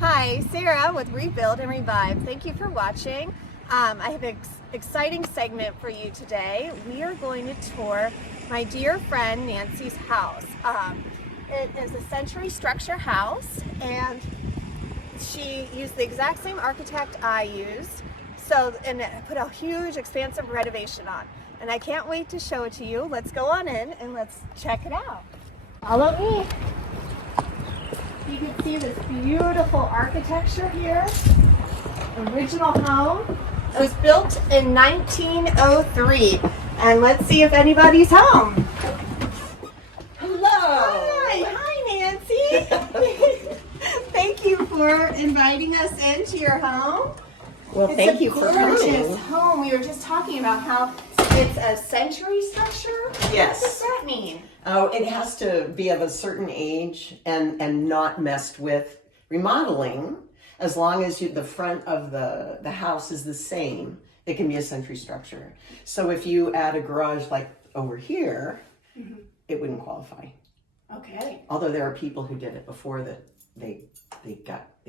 Hi, Sarah with Rebuild and Revive. Thank you for watching. I have an exciting segment for you today. We are going to tour my dear friend Nancy's house. It is a century structure house, and she used the exact same architect I used. And put a huge, expansive renovation on. And I can't wait to show it to you. Let's go on in and let's check it out. Follow me. You can see this beautiful architecture here. Original home. It was built in 1903. And let's see if anybody's home. Hello. Hi Nancy. Thank you for inviting us into your home. Well, thank you for coming. It's a gorgeous home. We were just talking about how it's a century structure. Yes. What does that mean? Oh, it has to be of a certain age and not messed with remodeling. As long as the front of the house is the same, it can be a century structure. So if you add a garage like over here, it wouldn't qualify. Okay. Although there are people who did it before that they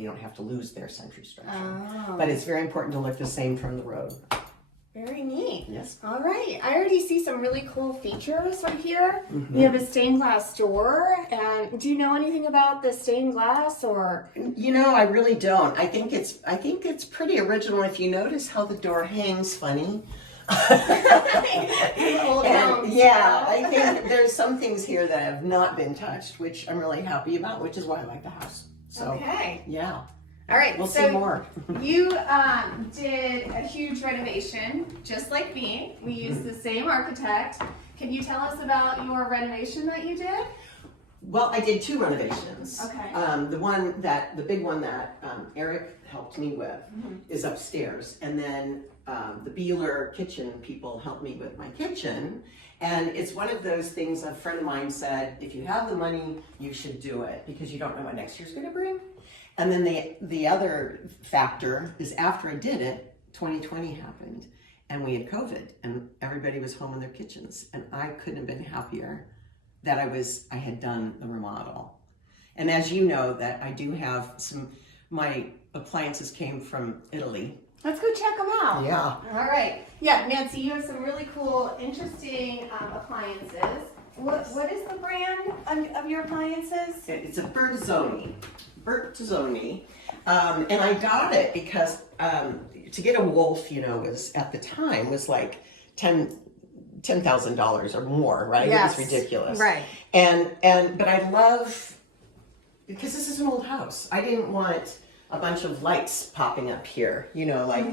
don't have to lose their century structure. Oh. But it's very important to look the same from the road. Very neat. Yes. All right. I already see some really cool features right here. You have a stained glass door. And do you know anything about the stained glass or? You know, I really don't. I think it's pretty original. If you notice how the door hangs funny. Old homes. Yeah, I think there's some things here that have not been touched, which I'm really happy about, which is why I like the house. So, Okay. yeah. All right. We'll see more. You did a huge renovation, just like me. We used the same architect. Can you tell us about your renovation that you did? Well, I did two renovations. Okay. The big one that Eric helped me with is upstairs, and then the Beeler kitchen people helped me with my kitchen. And it's one of those things a friend of mine said, if you have the money, you should do it because you don't know what next year's going to bring. And then the other factor is after I did it, 2020 happened, and we had COVID, and everybody was home in their kitchens, and I couldn't have been happier that I had done the remodel. And as you know, that I do have my appliances came from Italy. Let's go check them out. Yeah. All right. Yeah, Nancy, you have some really cool, interesting appliances. What is the brand of your appliances? It's a Bertazzoni. And I got it because to get a Wolf, was at the time was like $10,000 or more, right? Yes. It was ridiculous. Right. But I love, because this is an old house. I didn't want a bunch of lights popping up here, like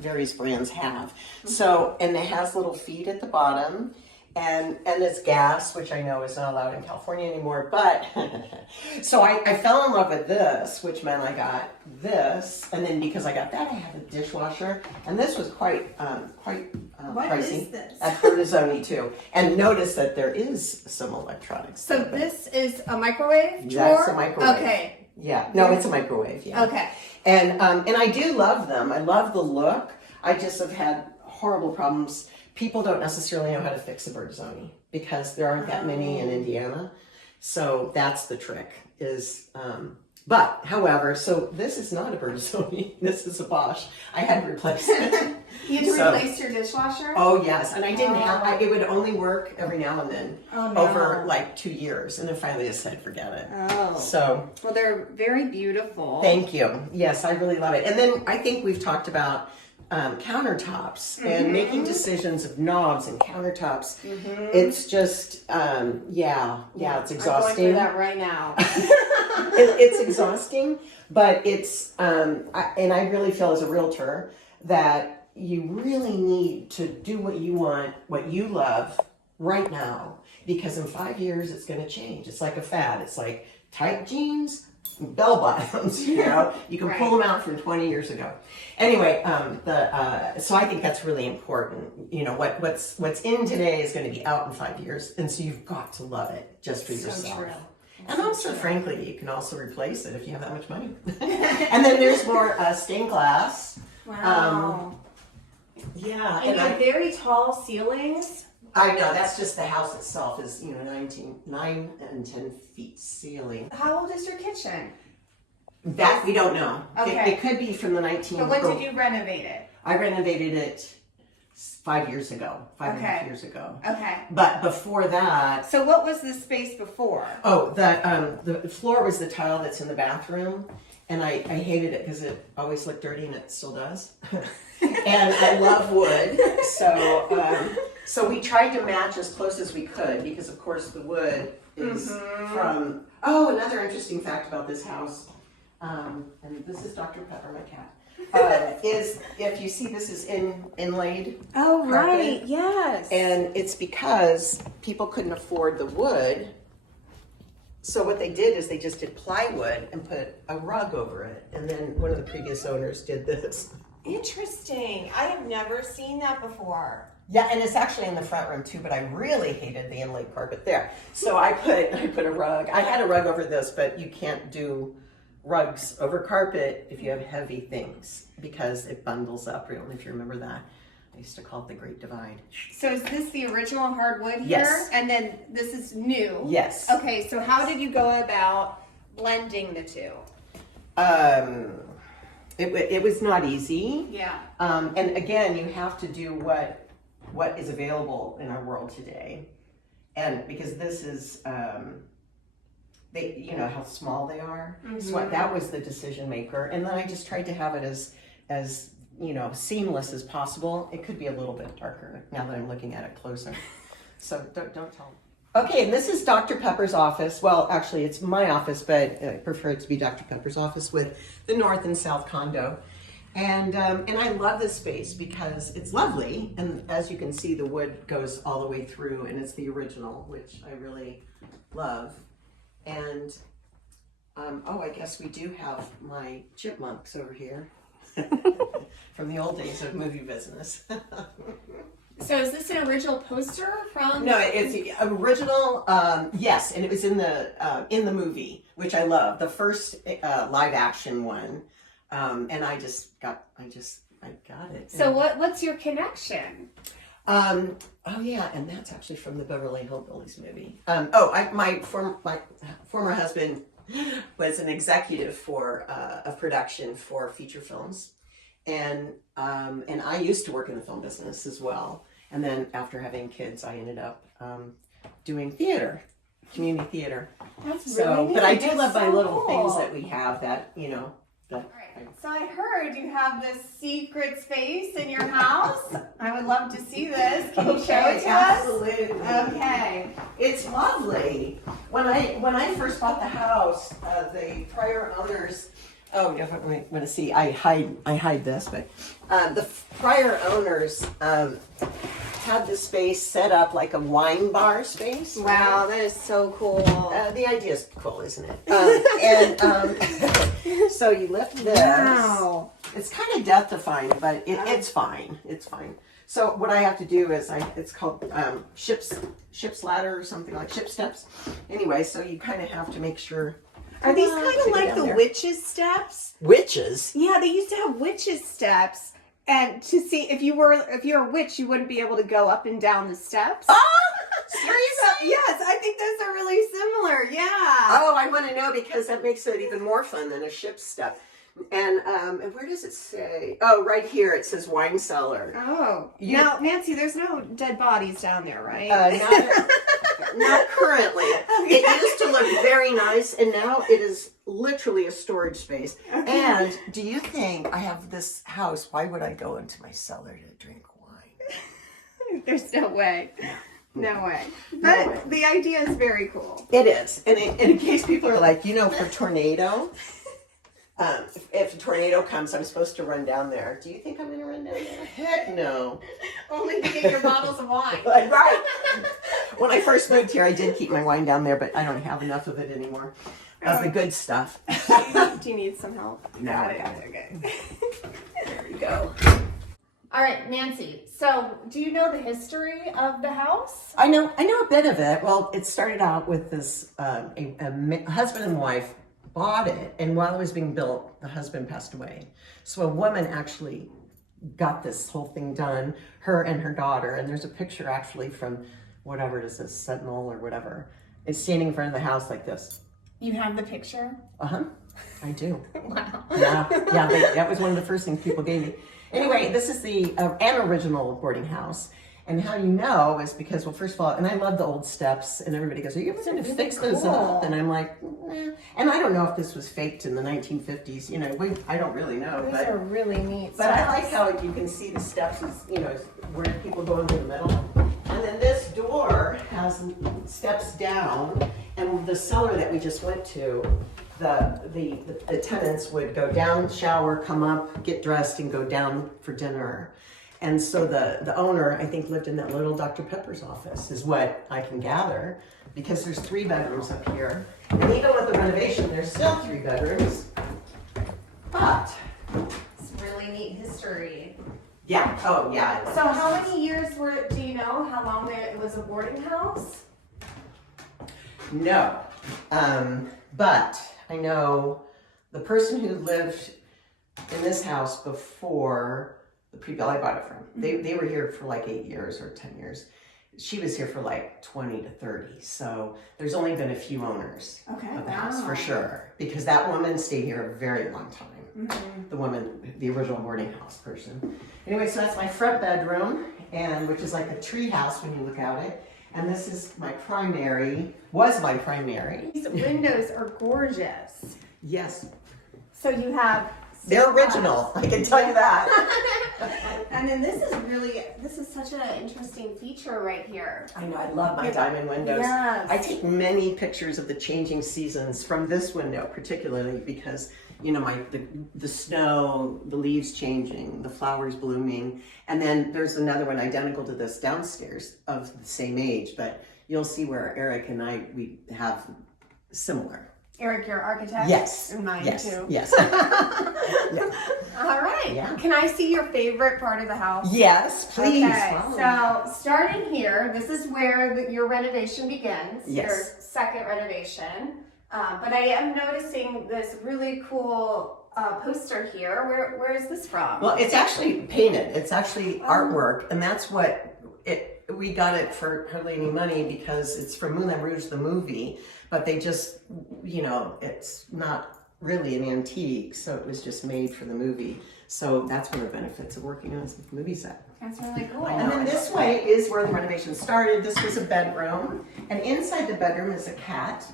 various brands have. So, and it has little feet at the bottom. And it's gas, which I know is not allowed in California anymore, but so I fell in love with this, which meant I got this, and then because I got that, I have a dishwasher, and this was quite What pricey. is this? At Bertazzoni too. And notice that there is some electronics. So this is a microwave drawer? That's a microwave. Okay. Yeah, no, it's a microwave. Yeah. Okay. And I do love them. I love the look. I just have had horrible problems. People don't necessarily know how to fix a Bertazzoni because there aren't that many in Indiana. So that's the trick but however, so this is not a Bertazzoni. This is a Bosch. I had to replace it. You had to replace your dishwasher? Oh yes, and I didn't have, it would only work every now and then over like 2 years. And then finally I said, forget it. Oh. So. Well, they're very beautiful. Thank you. Yes, I really love it. And then I think we've talked about countertops and making decisions of knobs and countertops. It's just, it's exhausting. I'm going through that right now. It's exhausting, but it's, and I really feel as a realtor that you really need to do what you want, what you love right now, because in 5 years it's going to change. It's like a fad. It's like tight jeans, bell bottoms, you can pull them out from 20 years ago. Anyway, so I think that's really important. What's in today is going to be out in 5 years, and so you've got to love it just for yourself. True. And also, frankly, you can also replace it if you have that much money. And then there's more stained glass. Wow. Yeah, And you have very tall ceilings. I know, that's just the house itself is, 9 and 10 feet ceiling. How old is your kitchen? That we don't know. Okay. It could be from the 19. But when did you renovate it? I renovated it 5 years ago, 5.5 years ago. Okay. But before that, So what was the space before? oh, the floor was the tile that's in the bathroom, and I hated it because it always looked dirty, and it still does. And I love wood, so we tried to match as close as we could because, of course, the wood is from. Oh, another interesting fact about this house, and this is Dr. Pepper, my cat. Is if you see this is inlaid. Oh, carpet, right. Yes. and it's because people couldn't afford the wood. So what they did is they just did plywood and put a rug over it. And then one of the previous owners did this. Interesting. I have never seen that before. Yeah, and it's actually in the front room too, but I really hated the inlaid carpet there. So I put a rug. I had a rug over this, but you can't do rugs over carpet if you have heavy things because it bundles up. I don't know if you remember that. I used to call it the Great Divide. So is this the original hardwood here? Yes. And then this is new? Yes. Okay, so how did you go about blending the two? It was not easy. Yeah. And again, you have to do what is available in our world today. And because this is, they, you know how small they are. So that was the decision maker. And then I just tried to have it as you know, seamless as possible. It could be a little bit darker now that I'm looking at it closer. So don't tell them. Okay, and this is Dr. Pepper's office. Well, actually, it's my office, but I prefer it to be Dr. Pepper's office with the north and south condo. And I love this space because it's lovely. And as you can see, the wood goes all the way through, and it's the original, which I really love. And oh, I guess we do have my chipmunks over here from the old days of movie business. So is this an original poster from? No, it's the original. Yes, and it was in the movie, which I love, the first live action one. And I got it. So what's your connection? Oh yeah, and that's actually from the Beverly Hillbillies movie. My former husband was an executive for a production for feature films, and I used to work in the film business as well. And then after having kids, I ended up doing theater, community theater. That's So, really neat. but I do That's love my so little things cool. that we have that, you know. That So I heard you have this secret space in your house. I would love to see this. Can you show it to absolutely. us? Okay. It's lovely. When I first bought the house, the prior owners. Oh, if I want to see, I hide this, but the prior owners had this space set up like a wine bar space. Wow, that is so cool. The idea is cool, isn't it? So you lift this. Wow. It's kind of death defying, but it's fine. It's fine. So what I have to do is it's called ship's ladder or something like ship steps. Anyway, so you kind of have to make sure. Are these kind of like the witches' steps? Witches? Yeah, they used to have witches' steps. And to see if you're a witch, you wouldn't be able to go up and down the steps. Oh, seriously? Yes, I think those are really similar. Yeah. Oh, I want to know because that makes it even more fun than a ship step. And where does it say? Oh, right here it says wine cellar. Oh. Now, Nancy, there's no dead bodies down there, right? Not currently. It used to look very nice, and now it is literally a storage space. Okay. And do you think I have this house? Why would I go into my cellar to drink wine? There's no way. No way. But No way. the idea is very cool. It is. And in case people are like, for tornado, if a tornado comes, I'm supposed to run down there. Do you think I'm going to run down there? Heck no. Only to get your bottles of wine. Right. When I first moved here, I did keep my wine down there, but I don't have enough of it anymore. Of the good stuff. Do you need some help? No, I got it. Okay. There you go. All right, Nancy. So, do you know the history of the house? I know a bit of it. Well, it started out with this a husband and wife bought it, and while it was being built, the husband passed away. So a woman actually got this whole thing done, her and her daughter, and there's a picture actually from whatever it is, this Sentinel or whatever. It's standing in front of the house like this. You have the picture? Uh-huh. I do. Wow. Yeah, that was one of the first things people gave me. Anyway, this is an original boarding house. And how you know is because, well, first of all, and I love the old steps, and everybody goes, are you ever going to fix those up? And I'm like, nah. And I don't know if this was faked in the 1950s. I don't really know. These are really neat. But I like how you can see the steps, where people go into the middle. And then this door has steps down, and the cellar that we just went to, the tenants would go down, shower, come up, get dressed, and go down for dinner. And so the owner, I think, lived in that little Dr. Pepper's office, is what I can gather, because there's 3 bedrooms up here. And even with the renovation, there's still 3 bedrooms. But It's really neat history. yeah, oh yeah. So how many years do you know how long it was a boarding house? No, but I know the person who lived in this house before the people I bought it from. They were here for like 8 years or 10 years. She was here for like 20 to 30. So there's only been a few owners of the house for sure, because that woman stayed here a very long time. The woman, the original boarding house person. Anyway, so that's my front bedroom, and which is like a tree house when you look at it. And this is was my primary. These windows are gorgeous. Yes. So you have... They're original, I can tell you that. And then this is such an interesting feature right here. I know, I love my diamond windows. Yes. I take many pictures of the changing seasons from this window particularly because, the snow, the leaves changing, the flowers blooming. And then there's another one identical to this downstairs of the same age, but you'll see where Eric and we have similar. Eric, your architect? Yes. And mine yes. too. Yes. Yeah. All right. Yeah. Can I see your favorite part of the house? Yes, please. Okay, Wow. so starting here, this is where your renovation begins. Yes. Your second renovation. But I am noticing this really cool poster here. Where is this from? Well, it's actually painted. It's actually artwork, and that's what we got it for hardly any money because it's from Moulin Rouge, the movie, but they just, it's not really an antique, so it was just made for the movie. So that's one of the benefits of working on a movie set. That's really cool. And then this way is where the renovation started. This was a bedroom, and inside the bedroom is a cat.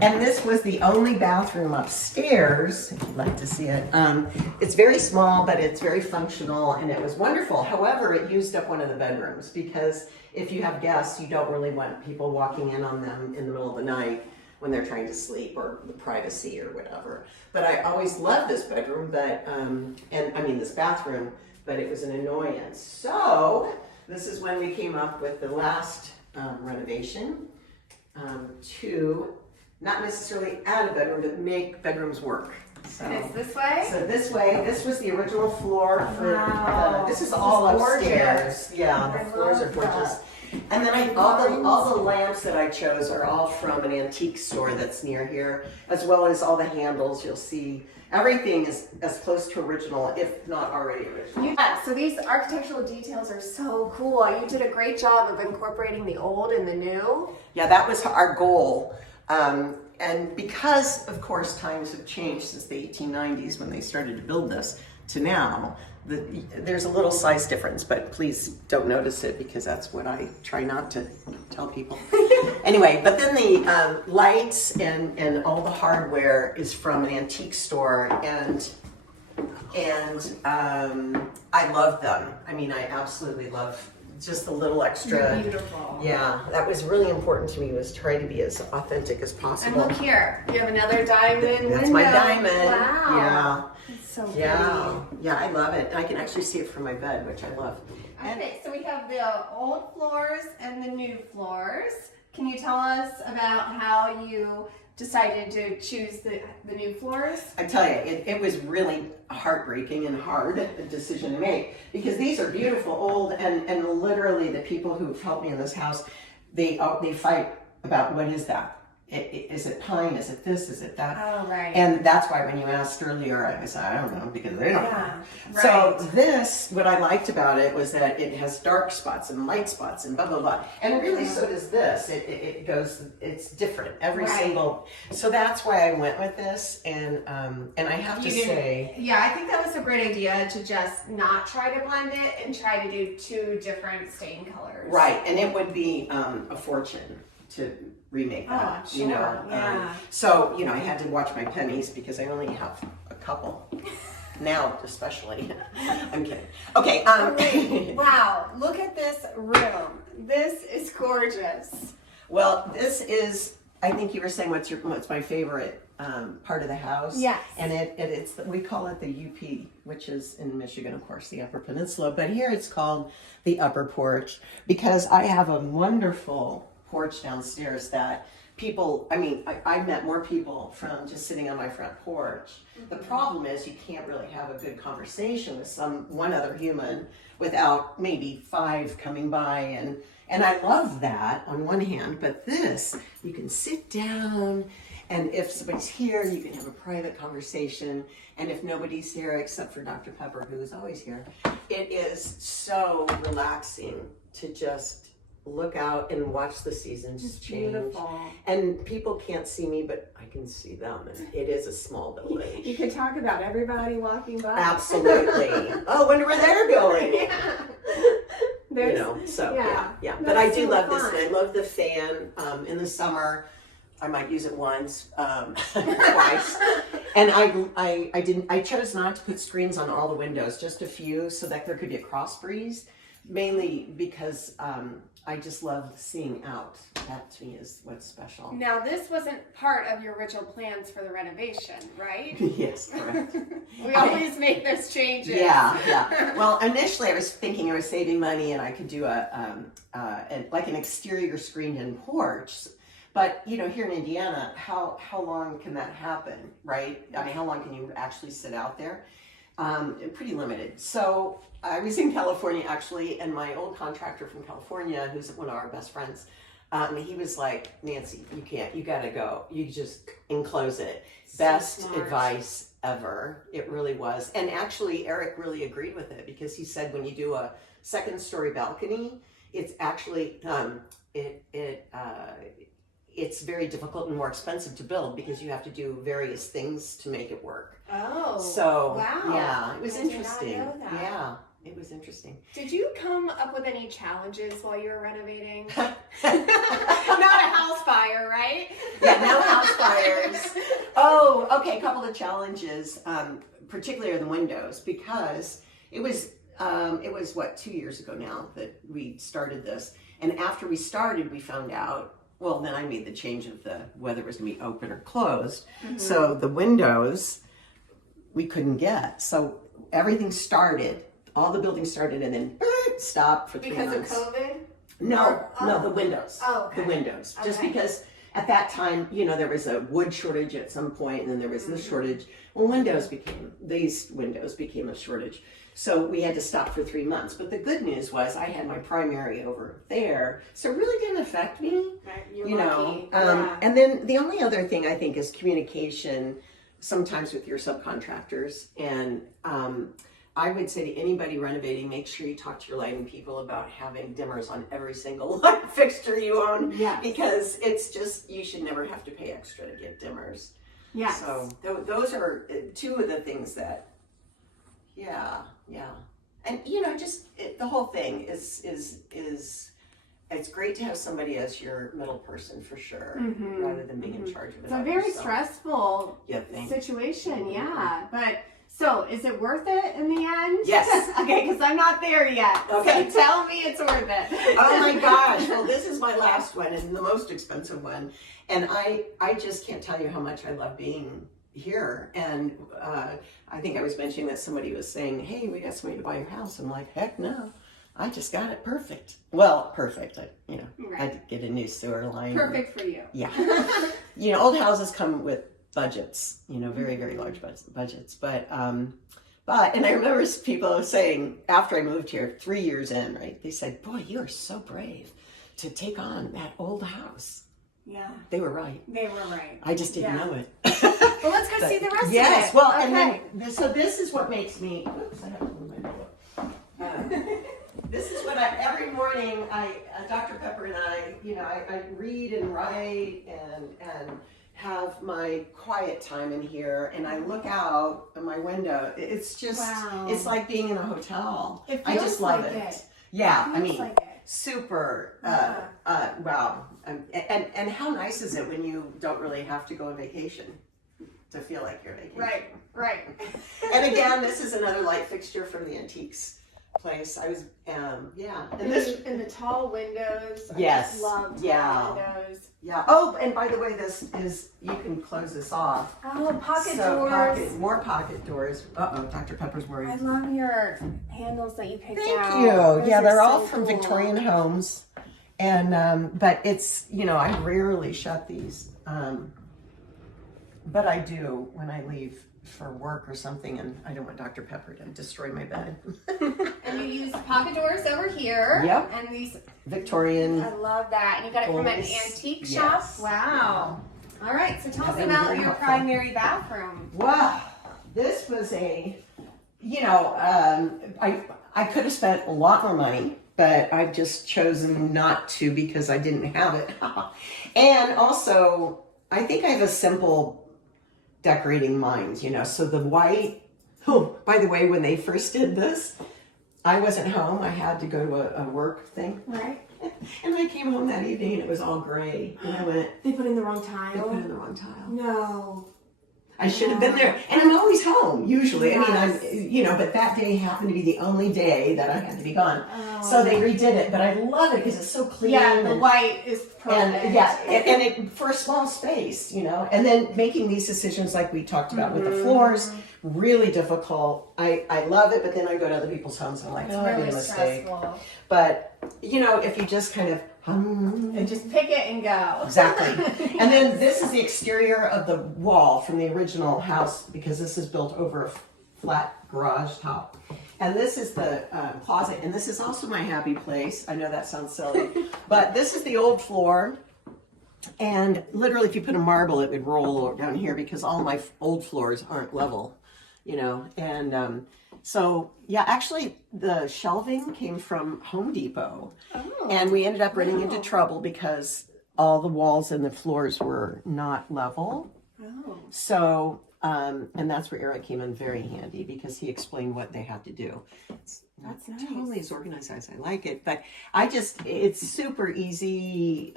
And this was the only bathroom upstairs, if you'd like to see it. It's very small, but it's very functional, and it was wonderful. However, it used up one of the bedrooms because if you have guests, you don't really want people walking in on them in the middle of the night when they're trying to sleep, or the privacy or whatever. But I always loved this bedroom, this bathroom, but it was an annoyance. So this is when we came up with the last renovation to not necessarily add a bedroom, but make bedrooms work. So, And it's this way? So this was the original floor for Wow. this is all upstairs. Gorgeous. Yeah, the I floors are love gorgeous. that. And then all the lamps that I chose are all from an antique store that's near here, as well as all the handles. You'll see everything is as close to original, if not already original. Yeah, so these architectural details are so cool. You did a great job of incorporating the old and the new. Yeah, that was our goal. And because, of course, times have changed since the 1890s when they started to build this to now, there's a little size difference, but please don't notice it because that's what I try not to tell people. Anyway, but then the lights and all the hardware is from an antique store, and I love them. I mean, I absolutely love just the little extra. They're beautiful. Yeah, that was really important to me, was try to be as authentic as And possible. look here, you have another diamond window. That's my diamond. Wow. It's so pretty. Yeah, I love it. I can actually see it from my bed, which I love. Okay, so we have the old floors and the new floors. Can you tell us about how you decided to choose the new floors? I tell you, it was really heartbreaking and hard a decision to make because these are beautiful old and literally the people who've helped me in this house, they fight about what is that? Is it pine? Is it this? Is it that? Oh, right. And that's why when you asked earlier, I said, I don't know, because they don't know. Right. So this, what I liked about it was that it has dark spots and light spots and blah, blah, blah. And really so does this. It goes, it's different, every single, so that's why I went with this. And I have to say. Yeah, I think that was a great idea to just not try to blend it and try to do 2 different stain colors. Right, and it would be a fortune to remake that, sure. you know. Yeah. So, you know, I had to watch my pennies because I only have a couple. Now, especially. I'm kidding. Okay. Wow, look at this room. This is gorgeous. Well, this is, I think you were saying what's my favorite part of the house. Yes. And it's, we call it the UP, which is in Michigan, of course, the Upper Peninsula. But here it's called the Upper Porch because I have a wonderful porch downstairs that people, I mean, I met more people from just sitting on my front porch. The problem is you can't really have a good conversation with one other human without maybe 5 coming by, and I love that on one hand, but this, you can sit down, and if somebody's here, you can have a private conversation, and if nobody's here except for Dr. Pepper, who is always here, it is so relaxing to just look out and watch the seasons change. Beautiful. And people can't see me, but I can see them. And it is a small building. You could talk about everybody walking by. Absolutely. Oh, wonder where they're going. Yeah. You know, so yeah. That's But I do super love this, fun. and I love the fan. In the summer, I might use it once, twice. And I chose not to put screens on all the windows, just a few, so that there could be a cross breeze. Mainly because I just love seeing out. That to me is what's special. Now, this wasn't part of your original plans for the renovation, right? Yes, correct. We always make those changes. Yeah. Well, initially I was thinking I was saving money and I could do like an exterior screened-in porch. But you know, here in Indiana, how long can that happen, right? I mean, how long can you actually sit out there? Pretty limited. So I was in California actually, and my old contractor from California, who's one of our best friends, he was like, Nancy, you can't, you gotta go. You just enclose it. So Best smart. Advice ever. It really was. And actually Eric really agreed with it because he said when you do a 2nd-story balcony, it's actually, it's very difficult and more expensive to build because you have to do various things to make it work. Oh. So, wow. yeah, it was I did not interesting. know that. Yeah, it was interesting. Did you come up with any challenges while you were renovating? Not a house fire, right? Yeah, no house fires. Oh, okay, a couple of challenges, particularly are the windows, because it was what, 2 years ago now that we started this. And after we started, we found out, well, then I made the change of whether it was going to be open or closed. Mm-hmm. So the windows we couldn't get. So everything started, all the buildings started and then stopped for 3 months. Because of COVID? No, the windows. Oh, okay. The windows. Okay. Just because at that time, you know, there was a wood shortage at some point and then there was the shortage. Well, these windows became a shortage. So we had to stop for 3 months. But the good news was I had my primary over there. So it really didn't affect me. Right. You're you lucky. know. And then the only other thing I think is communication, sometimes with your subcontractors. And I would say to anybody renovating, make sure you talk to your lighting people about having dimmers on every single light fixture you own. Yeah. Because it's just, you should never have to pay extra to get dimmers. Yeah. So those are 2 of the things that, yeah. And you know, just the whole thing is it's great to have somebody as your middle person for sure, rather than being in charge of it. It's a very stressful situation, yeah. But so, is it worth it in the end? Yes. Okay, because I'm not there yet. Okay. So tell me it's worth it. Oh my gosh. Well, this is my last one and the most expensive one. And I just can't tell you how much I love being here. And I think I was mentioning that somebody was saying, hey, we got somebody to buy your house. I'm like, heck no. I just got it perfect. Well, perfect. I had to get a new sewer line. Perfect for you. Yeah. You know, old houses come with budgets, you know, very, very large budgets. But and I remember people saying after I moved here, 3 years in, right? They said, boy, you are so brave to take on that old house. Yeah. They were right. They were right. I just didn't Yeah. know it. Well, let's go see the rest Yes, of it. well, Okay. and then, so this is what makes me, oops, I have to move my pillow. This is what every morning Dr. Pepper and I, I read and write and have my quiet time in here, and I look out of my window. It's just, it's like being in a hotel. It I feels just love like it. it. Yeah, It I mean, feels like it. super, wow. And how nice is it when you don't really have to go on vacation to feel like you're vacation? Right. And again, this is another light fixture from the antiques place. I was, yeah. And this, And the tall windows. Yes. I just love Yeah. tall windows. yeah. Oh, and by the way, this is, you can close this off. Oh, pocket So doors. more pocket doors. Uh-oh, Dr. Pepper's worried. I love your handles that you picked Thank out. you. Those Yeah, are they're all so from cool. Victorian homes. And, but it's, I rarely shut these. But I do when I leave for work or something, and I don't want Dr. Pepper to destroy my bed. And you use pocket doors over here. Yep. And these, Victorian. I love that. And you got it from an Yes. antique Yes. shop. Wow. All right, so tell Yeah, us they were about very your helpful. primary bathroom. Wow, this was I could have spent a lot more money, but I've just chosen not to because I didn't have it. And also, I think I have a simple decorating mind, so the white, by the way, when they first did this, I wasn't home. I had to go to a work thing. Right. And I came home that evening and it was all gray. And I went, They put in the wrong I put tile. in the wrong tile. No. I should have been there. And I'm always home, usually. Yes. I mean, but that day happened to be the only day that I had to be gone. Oh. So they redid it, but I love it because it's so clean. Yeah, the and, white is perfect. and yeah, and it, for a small space, and then making these decisions like we talked about with the floors, really difficult. I love it, but then I go to other people's homes and I'm like, It's oh, I made really a mistake. stressful. But, if you just kind of, And just pick it and go. exactly. And then this is the exterior of the wall from the original house because this is built over a flat garage top. And this is the closet, and this is also my happy place. I know that sounds silly, but this is the old floor. And literally, if you put a marble, it would roll down here because all my old floors aren't level, And so, yeah, actually, the shelving came from Home Depot. Oh. And we ended up running into trouble because all the walls and the floors were not level. Oh. So, and that's where Eric came in very handy because he explained what they had to do. It's not That's nice. totally as organized as I like it, but it's super easy.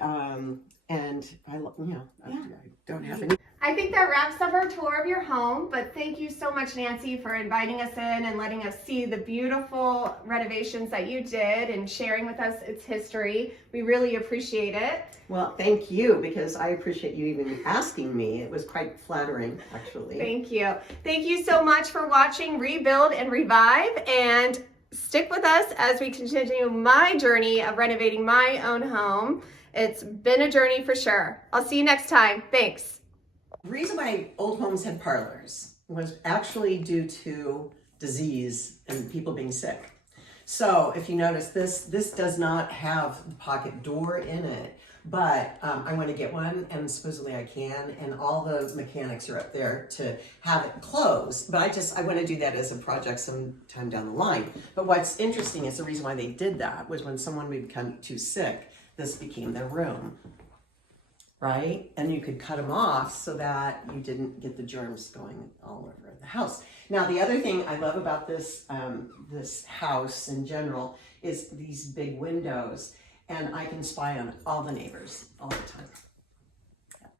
And I don't have any. I think that wraps up our tour of your home, but thank you so much, Nancy, for inviting us in and letting us see the beautiful renovations that you did and sharing with us its history. We really appreciate it. Well, thank you, because I appreciate you even asking me. It was quite flattering, actually. Thank you. Thank you so much for watching Rebuild and Revive, and stick with us as we continue my journey of renovating my own home. It's been a journey for sure. I'll see you next time. Thanks. The reason why old homes had parlors was actually due to disease and people being sick. So if you notice, this does not have the pocket door in it, but I want to get one, and supposedly I can, and all the mechanics are up there to have it closed. But I want to do that as a project sometime down the line. But what's interesting is the reason why they did that was when someone would become too sick, this became their room, right? And you could cut them off so that you didn't get the germs going all over the house. Now, the other thing I love about this this house in general is these big windows, and I can spy on all the neighbors all the time.